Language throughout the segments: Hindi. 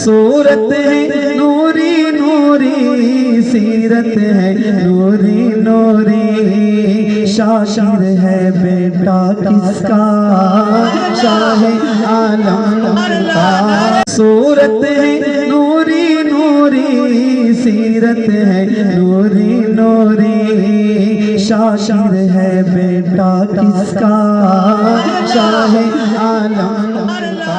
सूरत है नूरी नूरी, सीरत है नूरी नूरी, शाशिर है बेटा किसका, शाहे आलम का। सूरत है नूरी नूरी, सीरत है नूरी नूरी, शाशिर है बेटा किसका, शाहे आलम का।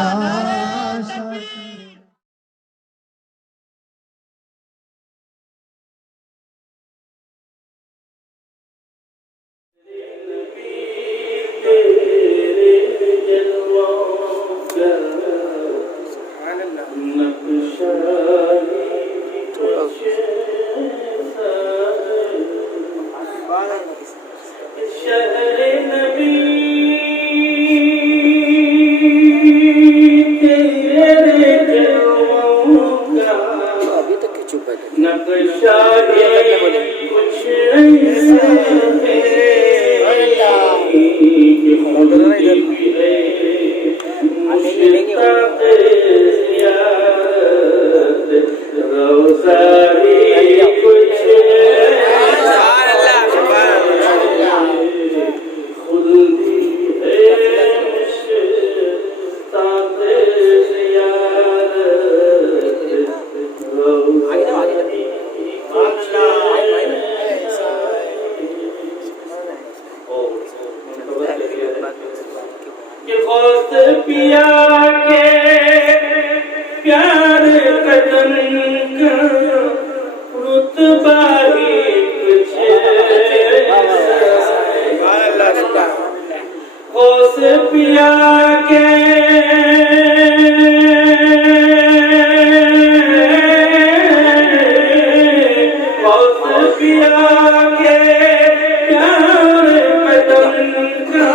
पिया के प्यार कदम का रुतबा ही कुछ होश पिया के होश पिया के प्यार कदम का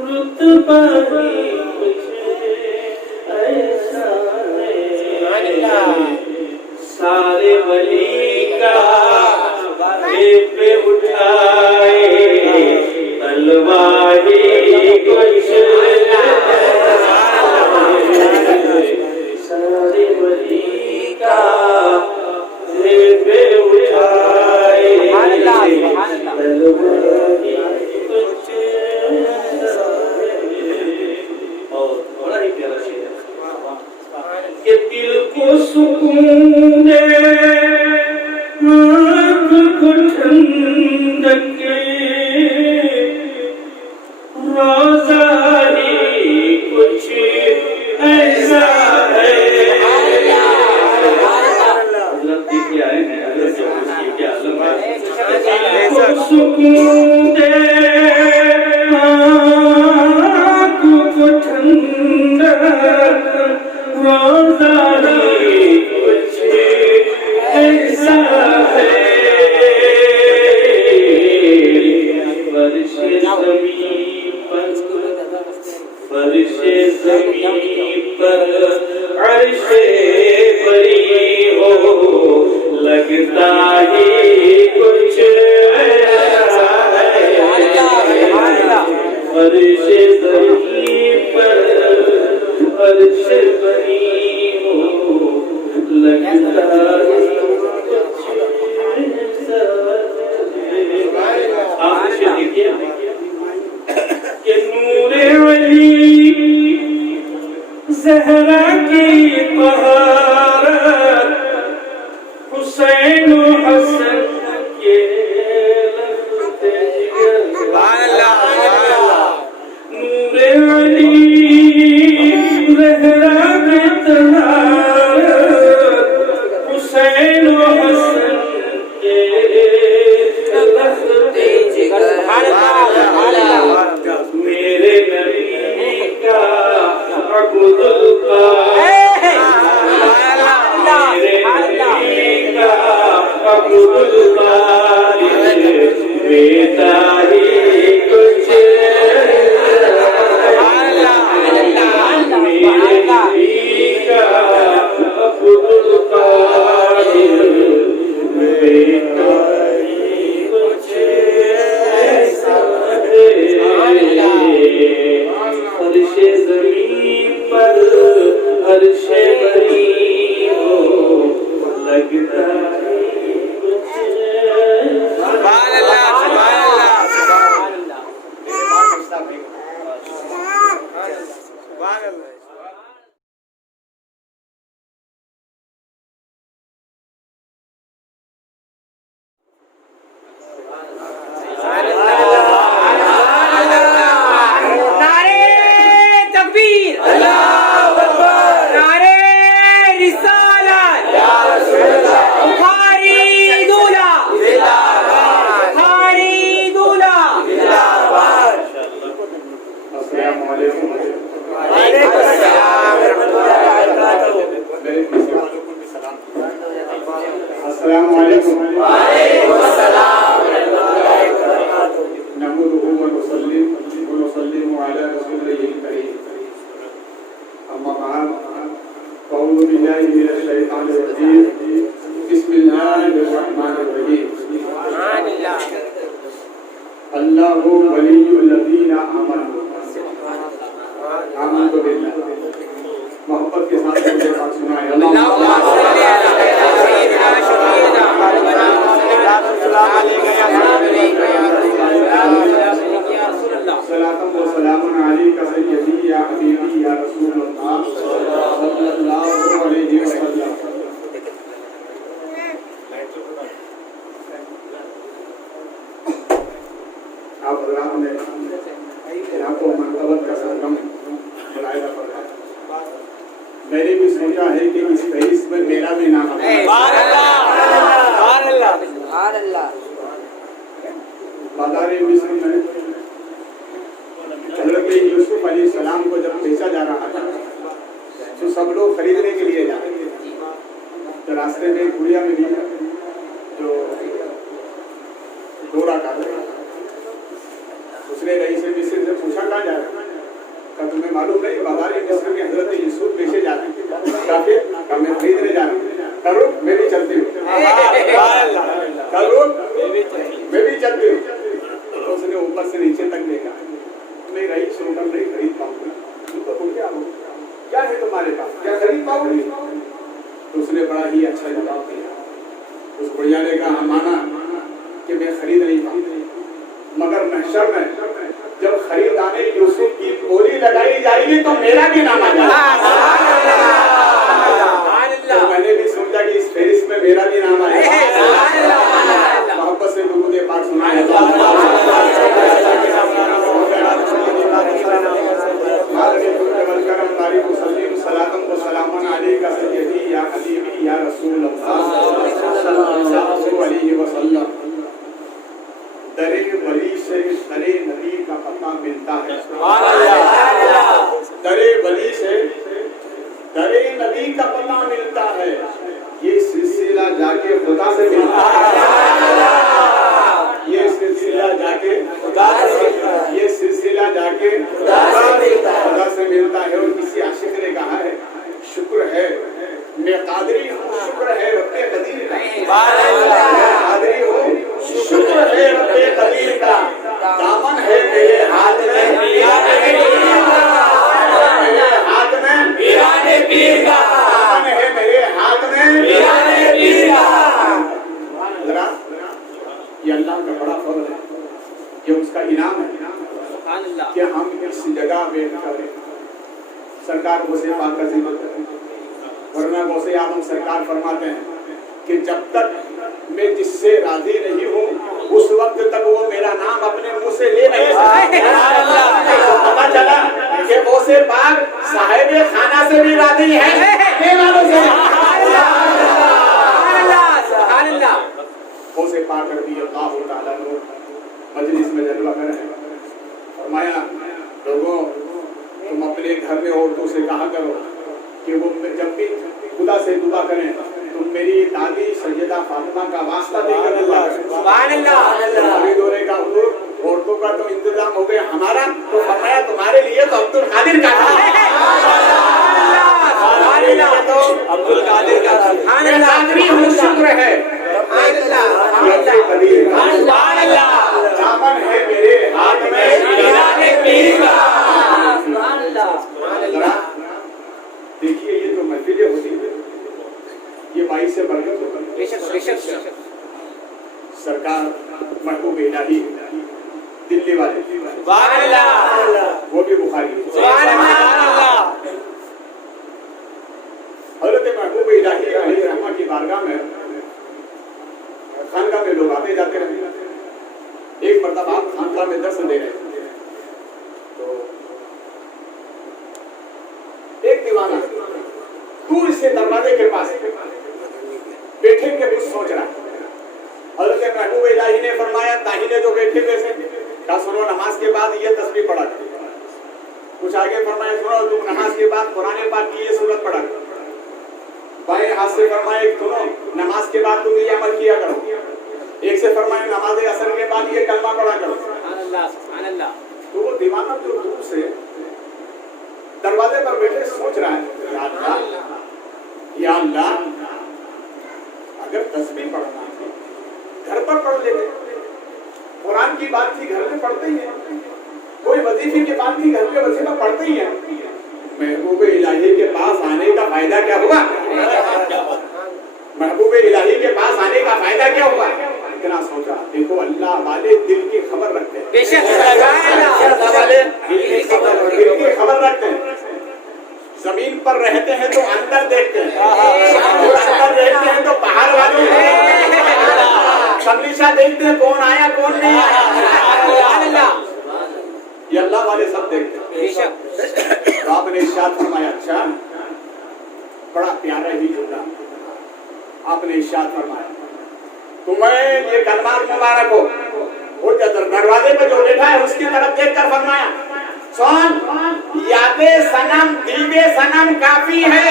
रुतबा ही कुछ ऐसा है। सारे वली का पे उठाए तलवारी कुछ सारे वली का पे उठाए तलवारी कुछ। और बड़ा ही प्यारा शेर कि दिल को सुकून दे, आँख को ठंडक, रोज़ा ही कुछ ऐसा है। दिल को सुकून दे, आँख को ठंडक, रोज़ा ही कुछ ऐसा है। फर्शे ज़मीं पर अर्शे बरी हो, लगता ही कुछ ऐसा है। फर्शे ज़मीं पर अर्शे बरी हो, लगता ही कुछ ऐसा है। आप इसे देखिए कि नूरे वली ज़हरा की तहारत, हुसैन और हसन के लफ्ज़ नूरे वली ज़हरा की तहारत, हुसैन और हसन के लफ्ज़ मेरे नबी का अब्दुल अस्सलामु अलैकुम नहमदुहु व नुसल्लिमु अला रसूलिहिल करीम अम्मा बाद क़ौलु बिल्लाहि मिनश शैतानिर रजीम बिस्मिल्लाहिर रहमानिर रहीम अल्लाहु वलियुल लज़ीना आमनु आमनु बिल्लाह मोहब्बत के साथ मुझे बात सुनाए सलातम व सलामुन अलैका सय्यदी या हबीबी या रसूलुल्लाह सल्लल्लाहु अलैहि वसल्लम। आप हज़रात ने आपको मर्तबत का संगम बुलाया पड़ रहा है। मैंने भी सोचा है कि इस फहरिस्त में मेरा भी नाम है। बाज़ार मिस्र में हज़रत यूसुफ अलैहिस्सलाम को जब बेचा जा रहा था तो सब लोग खरीदने के लिए जा रहे थे। तो रास्ते में एक गुड़िया मिली जो डोरा काट रही। उसने रईस मिस्र से पूछा कहाँ जा रहे हैं? क्या तुम्हें मालूम नहीं बाज़ार मिस्र में हज़रत यूसुफ बेचे जा रहे हैं? काफी मैं खरीदने जा रहा हूँ। करो मैं भी चलती हूँ। करो मैं भी चलती हूँ। तो उसने ऊपर से नीचे तक देखा। नहीं रही सुनकर नहीं खरीद पाऊंगा। तो क्या हो क्या है तुम्हारे पास क्या खरीद पाओगे? तो उसने बड़ा ही अच्छा जवाब दिया। उस बुढ़िया ने कहा माना कि मैं खरीद नहीं पाऊंगा मगर महशर में जब खरीदाने यूसुफ की बोली लगाई जाएगी तो मेरा भी नाम आ जाएगा। तो मैंने भी सोचा कि इस फहरिस्त में मेरा भी नाम आएगा। मोहब्बत से दुरूद पाक सुनाए। सलातम व सलामुन अलैका सय्यदी या हबीबी या रसूलल्लाह सल्लल्लाहु अलैहि वसल्लम। दरे वली से दरे नबी का पता मिलता है। दरे वली से दरे नबी का पता मिलता है। ये सिलसिला जाके खुदा से मिलता है। ये सिलसिला जाके खुदा से ये सिलसिला जाके खुदा से मिलता है। और किसी आशिक ने कहा है शुक्र है मैं कादरी हूँ शुक्र है रब्बे कदीर का। मैं कादरी हूँ शुक्र है रब्बे कदीर का। दामन है मेरे हाथ में मेरे हाथ में पीर का। दामन है मेरे हाथ में पीर का। ये अल्लाह का बड़ा फर्ज है। ये उसका इनाम है कि हम इस जगह बैठ कर सरकार गौसे पाक का जिक्र करें। वरना गौसे आदम सरकार फरमाते हैं कि जब तक मैं जिससे राजी नहीं हूँ उस वक्त तक वो मेरा नाम अपने मुंह से ले नहीं सकता। पता चला कि गौसे पाक साहिब खाना से भी राजी है गौसे पाक रज़ी अल्लाह तआला अन्हु मजलिस में जलवा कर रहे हैं। फरमाया लोगों तुम अपने घर में औरतों से कहा करो कि वो जब भी खुदा से दुआ करें तुम मेरी दादी सैयदा फातिमा का वास्ता देकर दुआ करें। सुभान अल्लाह। दोरे का औरतों का तो इंतजाम हो गया हमारा तो फरमाया तुम्हारे लिए तो अब्दुल कादिर का तो अब्दुल कादिर का शुक्र है। दामन है मेरे हाथ में देखिए ये जो महफिलें होती है ये बाई से बरकत होती है। सरकार महबूब इलाही दिल्ली वाले वो भी बुखारी हज़रत महबूब इलाही अलैहि रहमत की बारगाह में खानका में लोग आते जाते रहे। एक मर्तबा आप खानका में दर्शन दे रहे तो एक दीवाना दूर से दरवाजे के पास बैठे के कुछ सोच रहा। हज़रत महबूब इलाही ने फरमाया दाहिने जो बैठे हुए थे क्या सुनो नमाज के बाद ये तस्बीह पढ़ा। कुछ आगे फरमाया सुनो तुम नमाज के बाद कुरान पाक की ये सूरत पढ़ा। बाएं हाथ से फरमाए सुनो नमाज के बाद तुम ये अमल किया करो, एक से फरमाए नमाज असर के बाद ये कलमा पढ़ा करो। तो वो दीवाना जो दूर से दरवाजे पर बैठे सोच रहा है या अल्लाह अगर तस्बीह पढ़ना घर पर पढ़ लेते, कुरान की बात थी घर में पढ़ते ही है, कोई वजीफे की बात थी घर पे वजीफा पढ़ते ही है, महबूब इलाही के पास आने का फायदा क्या हुआ? महबूब इलाही के पास आने का फायदा क्या हुआ? इतना सोचा। देखो अल्लाह वाले दिल की खबर रखते हैं, दिल की खबर रखते हैं। जमीन पर रहते हैं तो अंदर देखते हैं, और अंदर देखते हैं तो पहाड़ वालों संदेशा देखते हैं कौन आया कौन नहीं आया। ये अल्लाह वाले सब देखते हैं। तो आपने इरशाद फरमाया, अच्छा बड़ा प्यारा ही जुमला आपने इरशाद फरमाया, तुम्हें ये कलमा मुबारक हो, वो दरवाजे पे जो बैठा है उसकी तरफ देखकर फरमाया, सुन यादे सनम दीवे सनम काफी है,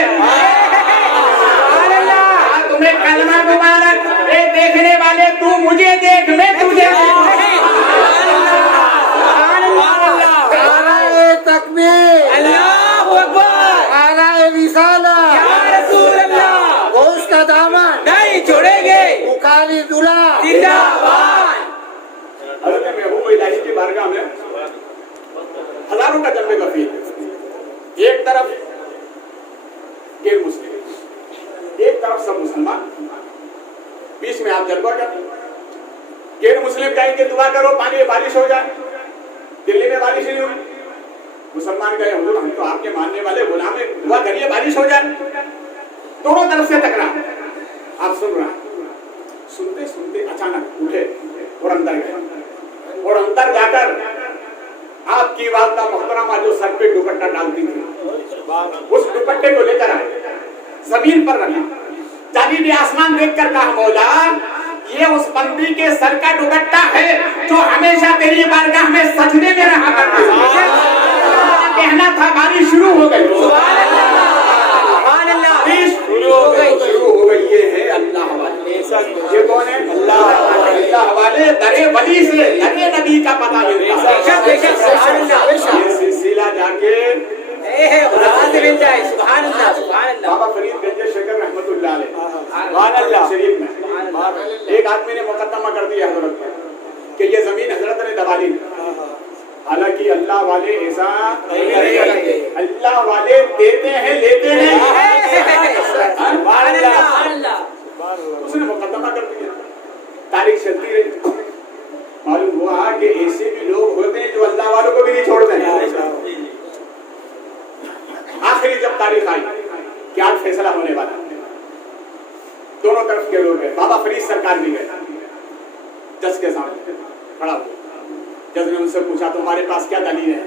तुम्हें कलमा मुबारक, देखने वाले तू मुझे देख मैं तुझे तकबीर, अल्लाहू अकबर, नारे रिसालत, या रसूल अल्लाह, गोश्त का दामन नहीं छोड़ेंगे, बुखारी दूल्हा जिंदाबाद। हज़रत महबूब इलाही की बारगाह में हजारों का जम्मे का फील, एक तरफ गैर मुस्लिम, एक तरफ सब मुसलमान, बीच में आप जलवा कर गैर मुस्लिम कहेंगे दुआ करो पानी बारिश हो जाए, दिल्ली में बारिश नहीं हुई, मुसलमान कहे हुजूर हम तो आपके मानने वाले गुलाम हैं, दुआ करिए बारिश हो जाए। दोनों तरफ से टकराव, आप सुन रहे हैं, सुनते सुनते अचानक उठे और अंदर गए, और अंदर जाकर आपकी वालदा मोहतरमा जो सर पे दुपट्टा डालती थी उस दुपट्टे को लेकर आए, जमीन पर रखा, जानिबे आसमान देखकर कहा मौला ये उस बंदी के सर का दुपट्टा है जो हमेशा तेरी बारगाह में सजदे में रहा करता था। कहना था बारिश शुरू हो गई, बारिश शुरू हो गई। ये है अल्लाह वाले, ये कौन है? अल्लाह वाले। दरे वली से दरे नबी का पता मिलता है, ये सिलसिला जाके बाबा फरीद गंज शेखर रहमतुल्लाह अलैह शरीफ में एक आदमी ने मुकदमा कर दिया हजरत में कि ये जमीन हजरत ने दबा ली, हालांकि अल्लाह वाले ऐसा नहीं करते, अल्लाह वाले देते हैं लेते नहीं। उसने मुकदमा कर दिया, तारीख चलती रही, मालूम हुआ कि ऐसे भी लोग होते हैं जो अल्लाह वालों को भी नहीं छोड़ते हैं। आखिरी जब तारीख आई कि आज फैसला होने वाला, दोनों तरफ के लोग हैं, बाबा फरीद सरकार भी गए जज के सामने खड़ा हुआ। जज ने उनसे पूछा तुम्हारे पास क्या दलील है?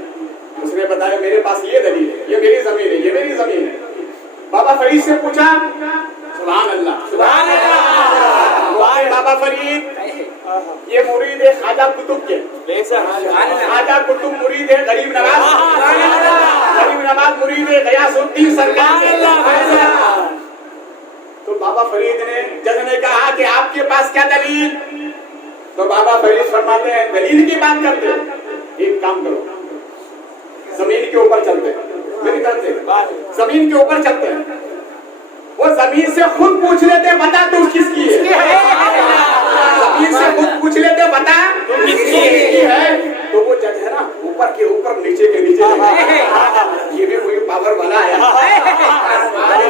उसने बताया मेरे पास ये दलील है, ये मेरी जमीन है, ये मेरी जमीन है। बाबा फरीद से पूछा, सुभान अल्लाह, सुभान अल्लाह, बाबा फरीद ये मुरीद है ख्वाजा कुतुब के, ख्वाजा कुतुब मुरीद है गरीब नवाज, गरीब नवाज मुरीद है गयासुद्दीन सरकार। तो बाबा फरीद ने, जज ने कहा कि आपके पास क्या दलील? तो बाबा फरीद फरमाते हैं दलील की बात करते हो, एक काम करो जमीन के ऊपर चलते हैं, मेरी तरफ से जमीन के ऊपर चलते हैं, वो जमीन से खुद पूछ लेते बता तू किसकी है, जमीन से खुद पूछ लेते बता तू किसकी है। तो वो जज है ना ऊपर के ऊपर नीचे के नीचे, ये भी कोई पावर वाला है।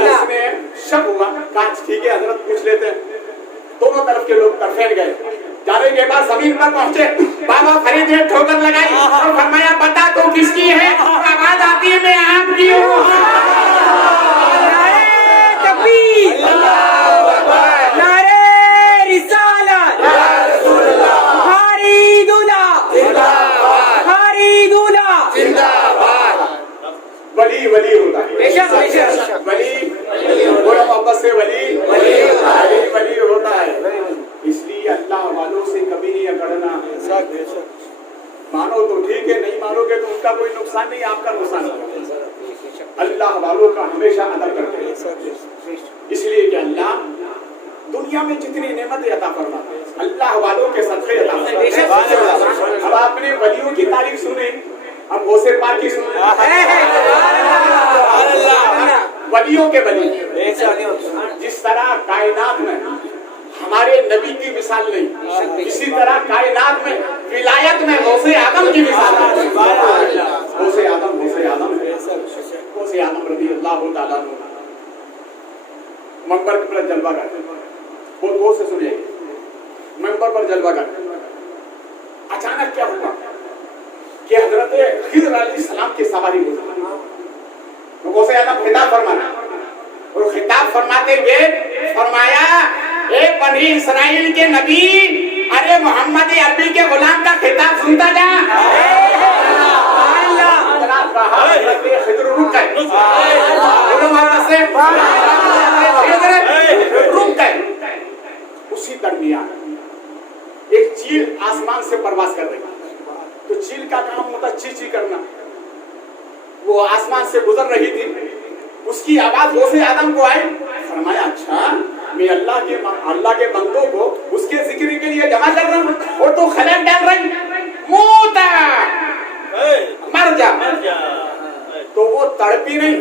इसमें शक हुआ, कहा ठीक है हजरत पूछ लेते हैं। दोनों तरफ के लोग फैल गए, जाने के बाद जमीन पर पहुंचे, बाबा फरीद ने ठोकर लगाई और फरमाया बता तो किसकी है? आवाज आती है मैं आपकी हूँ। नारे रिसालत, बुखारी दूल्हा जिंदाबाद। वली वली होता है, वली बड़ा मोहब्बत से वली वली होता है। इसलिए अल्लाह वालों से कभी नहीं अकड़ना, मानो तो ठीक है, नहीं मानोगे तो उनका कोई नुकसान नहीं, आपका नुकसान होगा। अल्लाह वालों का हमेशा अदब करते हैं, इसलिए दुनिया में जितनी नेमतें अता फरमा अल्लाह वालों के सदक़े अता फरमा। अब आपने वलियों की तारीफ सुनी, अब गौसे पाक की सुनी। वलियों के वली जिस तरह कायनात में हमारे नबी की मिसाल नहीं, इसी तरह कायनात में विलायत में गौसे आदम की मिसाल है। गौसे आदम गौसे आदम रज़ी अल्लाह तआला अन्हु मंबर पर जलवा करते, बहुत गौर से सुनिए, मंबर पर जलवा करते। अचानक क्या हुआ कि हजरत खिज़र अलैहिस्सलाम की सवारी हुई, तो गौसे आदम खिताब फरमाना, और खिताब फरमाते हुए फरमाया, ए बनी इस्राइल के नबी, अरे मोहम्मद अरबी के गुलाम का खिताब सुनता जा। रुक गए। उसी दरमियान एक चील आसमान से परवास कर रही, तो चील का काम होता ची ची करना, वो आसमान से गुजर रही थी, उसकी आवाज गौसे आदम को आई। फरमाया, अच्छा मैं अल्लाह के बंदों को उसके जिक्र के लिए जमा कर रहा हूँ और तो खलल डाल रही, मूता मर जा। तो वो तड़पी नहीं,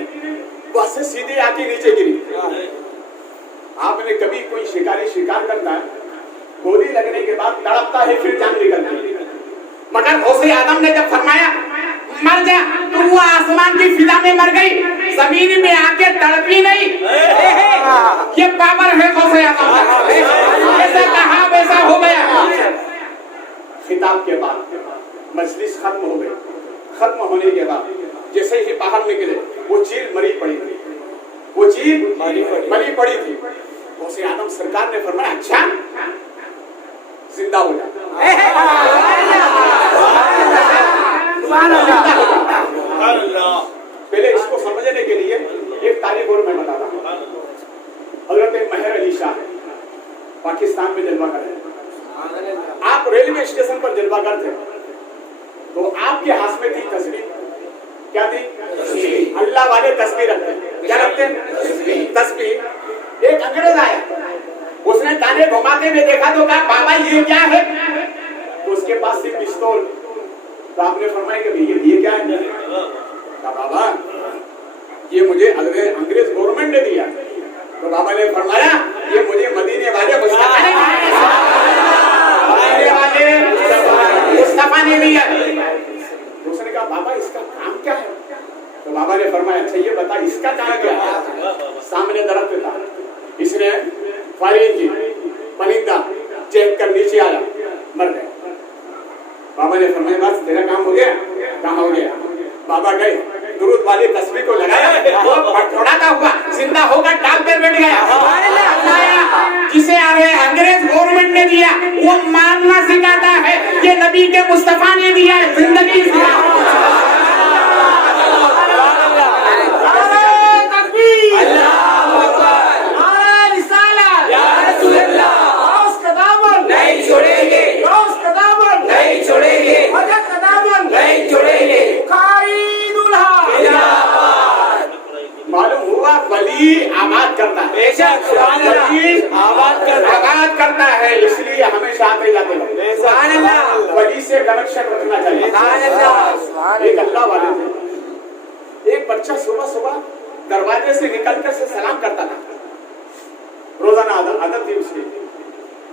बस सीधे आके नीचे गिरी। आपने कभी कोई शिकारी शिकार करता है, गोली लगने के बाद तड़पता है, फिर जान निकलती है, मगर गौसे आदम ने जब फरमाया मर जा, तो वो आसमान की फिजा में मर गई, जमीन में आके तड़पी नहीं। ये पावर है गौसे आदम का, ऐसा कहा वैसा हो गया। खिताब के बाद मजलिस खत्म हो गई, खत्म होने के बाद जैसे ही बाहर निकले, वो चील मरी पड़ी थी, वो चील मरी पड़ी थी। गौसे आदम सरकार ने फरमाया, अच्छा जिंदा हो जा। पहले इसको समझने के लिए एक तारीख और मैं बताता हूँ। हजरत महर अली शाह पाकिस्तान में जलवा कर रहे, आप रेलवे स्टेशन पर जलवा करते, तो आपके हाथ में थी तस्वीर, क्या थी? अल्लाह वाले तस्वीर रखते हैं, क्या रखते हैं? तस्वीर। एक अंग्रेज आया, उसने ताने घुमाते हुए देखा तो कहा, बाबा ये क्या है? तो उसके पास थी पिस्तौल, तो आपने फरमाया कि ये क्या है? कहा, बाबा ये मुझे अंग्रेज गवर्नमेंट ने दिया। तो बाबा ने फरमाया, ये मुझे मदीने वाले मुस्तफा ने दिया। उसने कहा, बाबा इसका काम क्या है? तो बाबा ने फरमाया, अच्छा ये बता इसका काम क्या है? सामने दरख्त था, इसने फारिग की, परिंदा चेक कर नीचे आया, मर गया। बाबा ने फरमाया, बस तेरा काम हो गया? काम हो गया। बाबा गए, दुरूद वाली तस्वीर को लगाया, वो थोड़ा का हुआ, जिंदा होकर टाल पर बैठ गया। जिसे अंग्रेज गवर्नमेंट ने दिया, वो मारना सिखाता है, ये नबी के मुस्तफा ने दिया है, जिंदगी आबाद करता है, आबाद करता है, इसलिए हमेशा आते जाते वली से कनेक्शन रखना चाहिए। एक अल्लाह वाले थे, एक बच्चा सुबह सुबह दरवाजे से निकलकर से सलाम करता था, रोजाना आदत थी उसकी।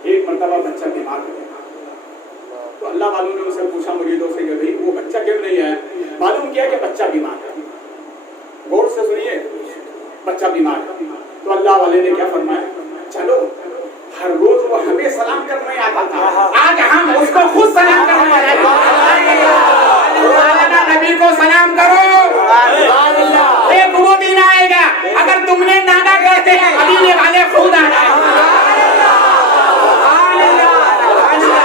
एक मरतबा बच्चा बीमार हो गया, तो अल्लाह वालों ने उसे पूछा मुरीदों से कि भाई वो बच्चा क्यों नहीं है? मालूम किया कि बच्चा बीमार है। गौर से सुनिए, बच्चा बीमार है, तो अल्लाह वाले ने क्या फरमाया, चलो हर रोज वो हमें सलाम करने आता था, आज हम उसको खुद सलाम करने नबी को सलाम करो। एक वो दिन आएगा, अगर तुमने नागा कहते हैं, मदीने वाले खुद आ जाएंगे।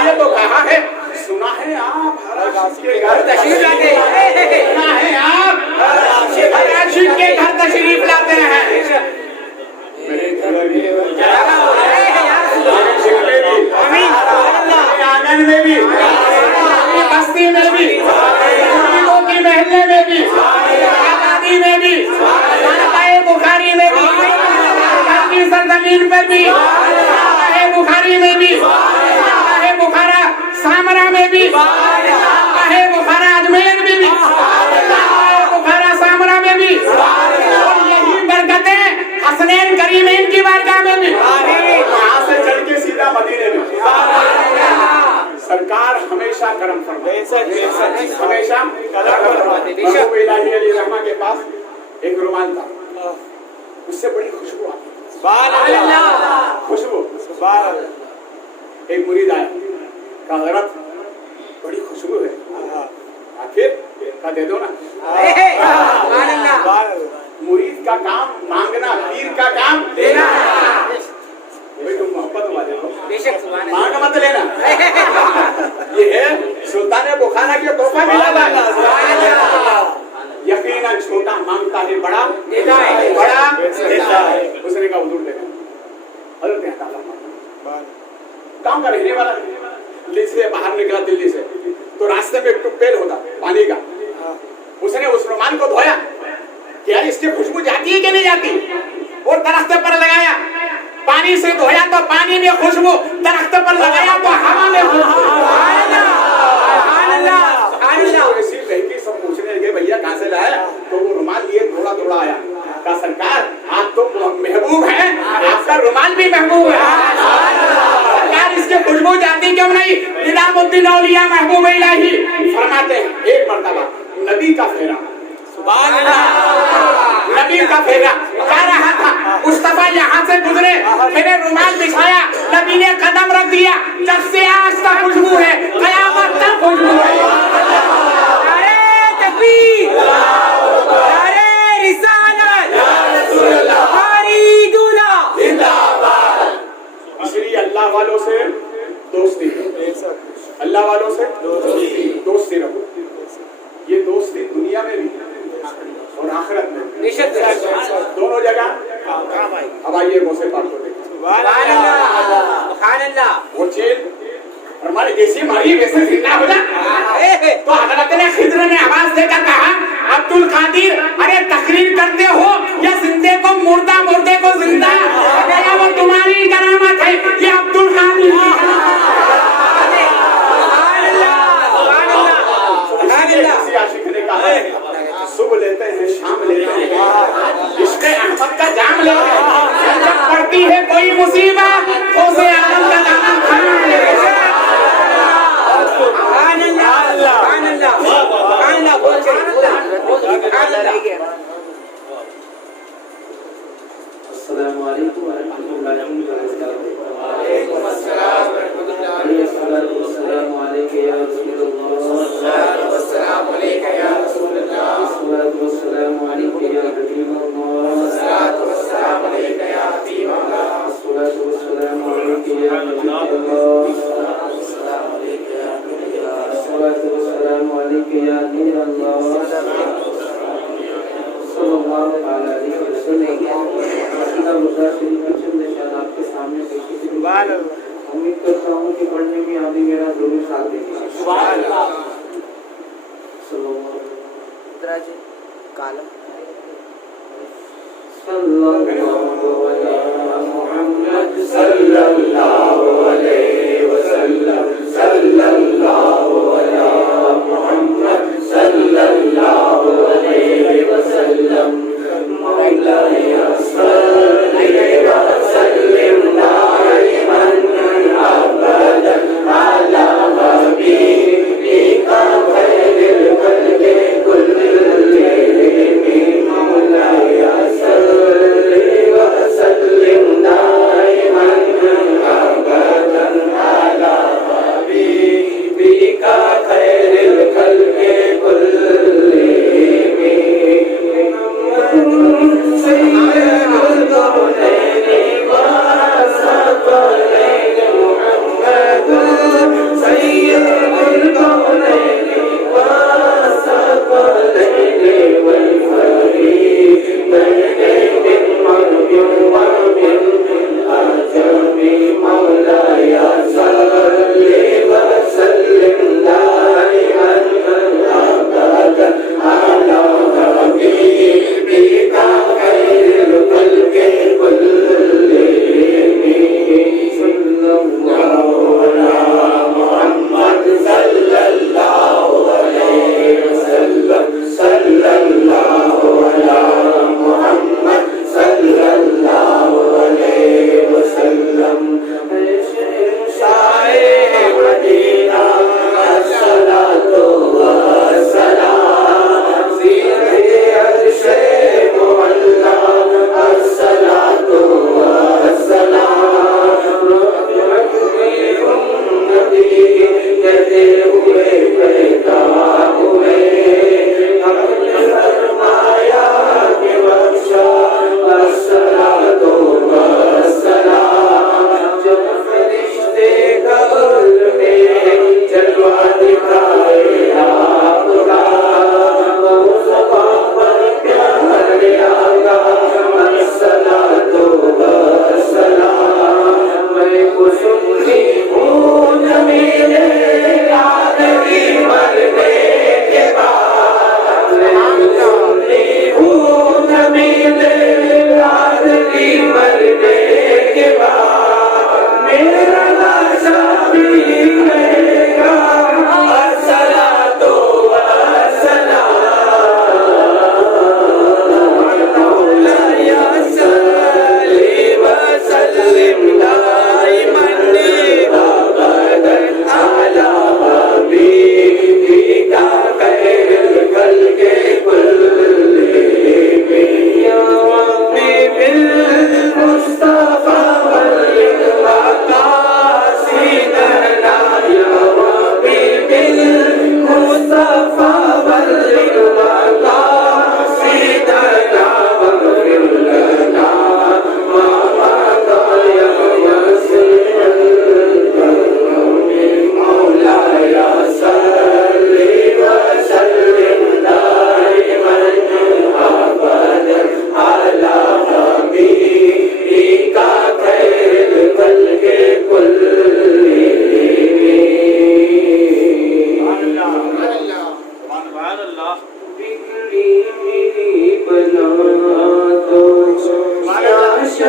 ये तो कहा है, सुना है आप के घर तशरीफ लाते हैं, सुना है आप के घर तशरीफ लाते हैं। आंगन में भी, बस्ती में भी, लोगों की महल्ले में भी, आबादी में भी, बुखारी में भी, सरजमीन पर भी बुखारी में भी, अल्लाह है बुखारा सामरा में भी, अल्लाह है बुखारा अजमेर में भी, अल्लाह है बुखारा सामरा में भी, और यही बरकतें हसनैन करीमैन की बारगाह में भी, यहाँ से चढ़ के सीधा मदीने में। सरकार हमेशा करम फरमाए, हमेशा महबूब इलाही अली रहमा के पास एक रुमाल था, उससे बड़ी खुशबू आती, खुशबू। एक मुरीद आया, कहा हज़रत बड़ी खुशबू है, फिर का दे दो ना। मुरीद का काम मांगना, पीर का काम देना। भाई तुम मोहब्बत वाले हो, मांग मत लेना। ये है सुल्तान बुखारा की तोहफा मिला था। यकीनन छोटा मांगता है, बड़ा देता है, बड़ा देता है। उसने कहा हुजूर देना, हज़रत ने अता फरमाया। काम का रहने वाला दिल्ली से बाहर निकला, दिल्ली से तो रास्ते में एक टुप्पेल होता पानी का, उसने उस रुमाल को धोया कि यार इसकी खुशबू जाती है कि नहीं जाती, और दरख्त पर लगाया, पानी से धोया तो पानी में खुशबू, दरख्त पर लगाया तो हवा में खुशबू। इसी लड़की सब पूछने लगे भैया कहाँ से लाया, तो वो रुमाल लिए थोड़ा थोड़ा आया। कहा सरकार आप तो महबूब है, आपका रुमाल भी महबूब है, सरकार इसकी खुशबू जाती क्यों नहीं? निजामुद्दीन औलिया महबूब इलाही फरमाते हैं एक मर्तबा नबी का फेरा, नबी का फेरा जा रहा था, मुस्तफा यहाँ से गुजरे, मैंने रुमाल बिछाया, नबी ने कदम रख दिया, जब से आज तक खुशबू है, कयामत तक खुशबू है। नारे तकबीर, नारे रिसालत, हमारी दूल्हा जिंदाबाद। इसलिए अल्लाह वालों से दोस्ती, अल्लाह वालों से दोस्ती रखो। ये दोस्ती दुनिया में भी और आखिरत में दोनों जगह। अब आइए मौसे पाक को देखिए, वो चील हमारे जैसी मरी वैसे जिंदा हो जा। तो हजरत ने खिद्र ने आवाज देकर कहा अब्दुल कादिर, अरे तकरीर करते हो या जिंदे को मुर्दा, मुर्दे को जिंदा, अगर वो तुम्हारी करामत है, ये अब्दुल कादिर आशिक ने कहा सुबह लेते हैं, शाम लेते हैं, इसके अहमद का जाम लेते हैं, जब पड़ती है कोई मुसीबत तो उसे आनंद का दामन थाम लेते हैं। अस्सलामु अलैकुम व रहमतुल्लाहि व बरकातहू। अस्सलामु अलैका या रसूलल्लाह, अस्सलामु अलैका या रसूलल्लाह, अस्सलामु अलैका या हबीबल्लाह, अस्सलामु अलैका या हबीबल्लाह, अस्सलामु अलैका या नबीयल्लाह, अस्सलामु अलैका या नबीयल्लाह, अस्सलामु अलैका या नूरल्लाह, सल्लल्लाहु अलैहि वसल्लम। आपके सामने उम्मीद करता हूँ कि पढ़ने में आप भी मेरा जरूर साथ देंगे।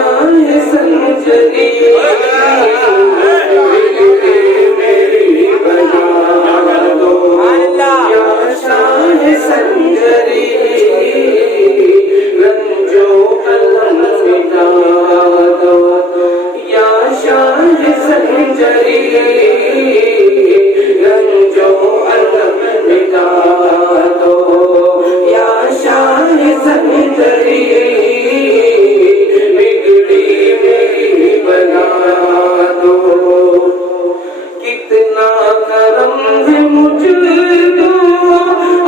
शान संजरी मेरी बना दो या शान संजरी रंजो अलम मिटा दो या शान संजरी रंजो अलम मिटा दो या शान संजरी बिगड़ी मेरी बना दो कितना करम है मुझको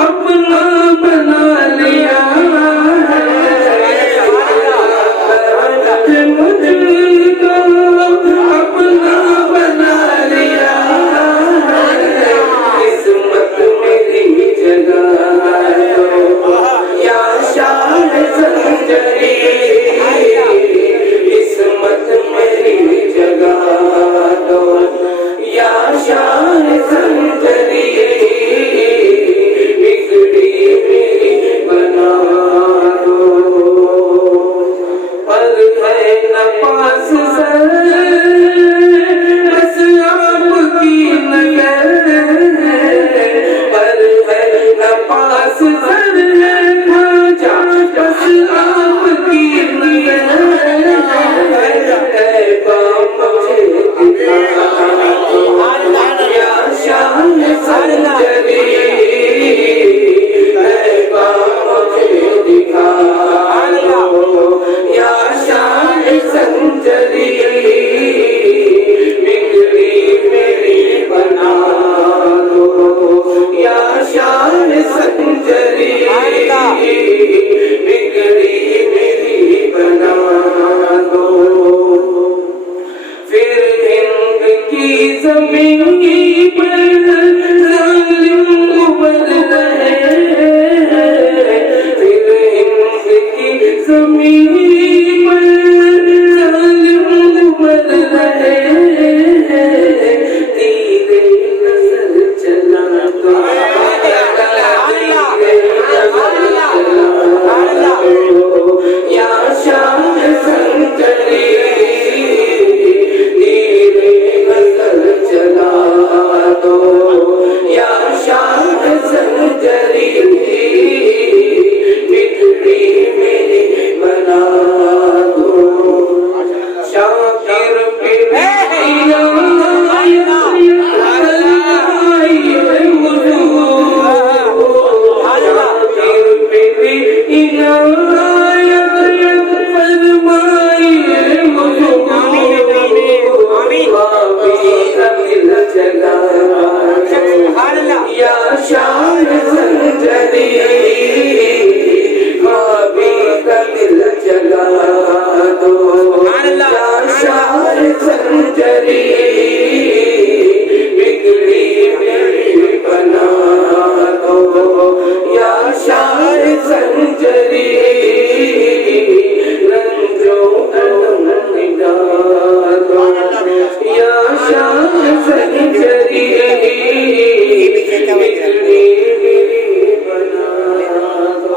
अपना बना लिया है मुझको अपना बना लिया किस्मत मेरी जगा दो या शान संजरी किस्मत मेरी जगा दो या शान संजरी बिगड़ी मेरी बना दो पर है न पास सर बस आपकी नजर पर है न पास सर खाजा बस आपकी नजर मुझे या शान संजरी मुझे दिखा या शान संजरी बिगड़ी मेरी बना दो या शान संजरी बिगड़ी मेरी बना दो फिर हिंद की जमीन पर जालिम उबर रहे फिर हिंद की जमीन पर जालिम उबर रहे तेरे नजर चला तो या शान संजरी तेरे नजर चला दो या शान संजरी बिगड़ी मेरी बना दो शाकिर पे या शान संजरी मावी का दिल जगा दो या शान संजरी बिगड़ी मेरी बना दो या शान संजरी रंजो अलम मिटा दो या शान संजरी बिगड़ी मेरी बना दो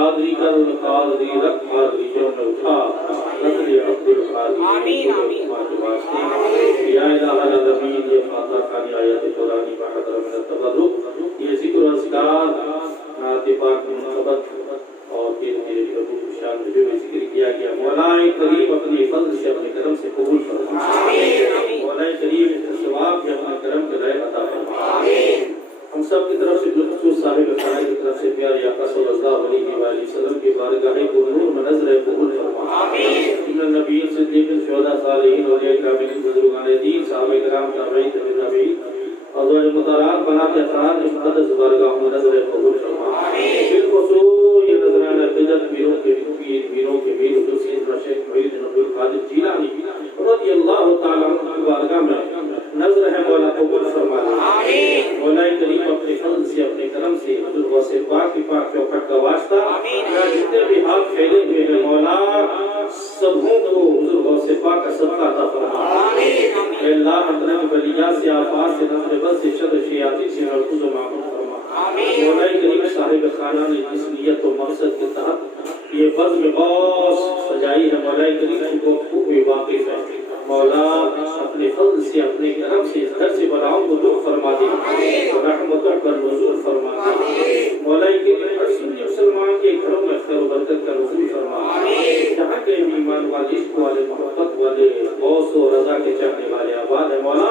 कादरी कर कादरी रख कादरी जो में उठा नजर अब्दुल कादरी आमीन आमीन या इलाहा अलमीन ये फातिहा खानी आयत कुरानी बहदर मिन तबरुक ये जिक्र अस्कार नाते पाक मुनकबत और धीरे प्रभु शान जो जिक्र किया गया मौलाए करीम अपने फजल से अपने करम से कबूल फरमा आमीन मौलाए करीम सवाब के अपने करम के लायक अता फरमा आमीन हम सब की तरफ से खुसूस साहिब खाना की तरफ से प्यारे आका सल्लल्लाहु अलैहि वसल्लम की बारगाह पुरनूर में नज़र कबूल फरमा आमीन इन्ना नबीय्यिन सिद्दीक़ीन शुहदा सालिहीन औलिया किराम बुजुर्गान दीन साहबे किराम ताबईन तबीईन अज़वाज मुताहरात बनाते अतरात मुक़द्दस बारगाह में नज़र कबूल फरमा आमीन बिलखुसूस ये नजराना बिदत मीरों के मीर जो सैयदना शेख मुईनुद्दीन अब्दुल कादिर जीलानी रज़ियल्लाहु तआला अन्हु की बारगाह में नज़र है मौला कबूल फरमा आमीन मौला करीम अपने फजल से अपने करम से हुजूर गौसे पाक की पाक चौखट का वास्ता आमीन जितने भी हाथ फैले हुए हैं मौला सबों को हुजूर गौसे पाक का सदका अता फरमा आमीन अल्लाह मतलब वलिया से आफात से नजर बस से शर शयातीन से महफूज व मामून फरमा आमीन मौला करीम साहिब खाना ने जिस नियत और मकसद के तहत ये बज़्म गौस सजाई है मौला करीम को खूब वाकिफ है मौला अपने फजल से अपने करम से इस घर से बलाओं को दूर फरमा दे रहमतों पर नज़ुल फरमा दे मौला के हर सुन्नी मुसलमान के घरों में खैर बरकत का नज़ुल फरमा जहाँ के ईमान वाले इश्क वाले मोहब्बत वाले गौस और रज़ा के चाहने वाले आबाद है मौला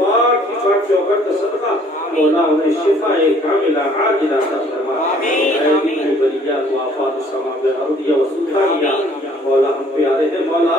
पाक की पाक चौखट का सदका मौला उन्हें शिफाए कामिला आजिला अता फरमा आमीन वलियात व आफात समाअ अर्दिया व सुल्तानिया मौला हम प्यारे हैं मौला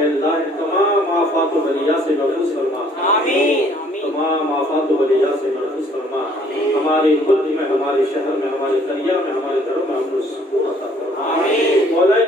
अल्लाह तमाम आफात व बलिया से महफूज फरमा आमीन तमाम आफात व बलिया से महफूज फरमा हमारे मुल्क में हमारे शहर में हमारे करिया में हमारे घरों में हमको सुकून अता फरमा आमीन मौला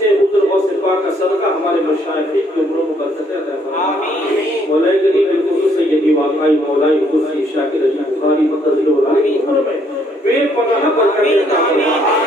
से हुजूर गौसे पाक का सदका हमारे मशाइख की उम्रों को बरकत अता फरमा आमीन मौला के बिल्कुल सैयदी वाक़ई मौला कुर्सी शाकिर अली बुखारी मुतज़िल वाली उम्र में बेपनाह बरकत अता फरमा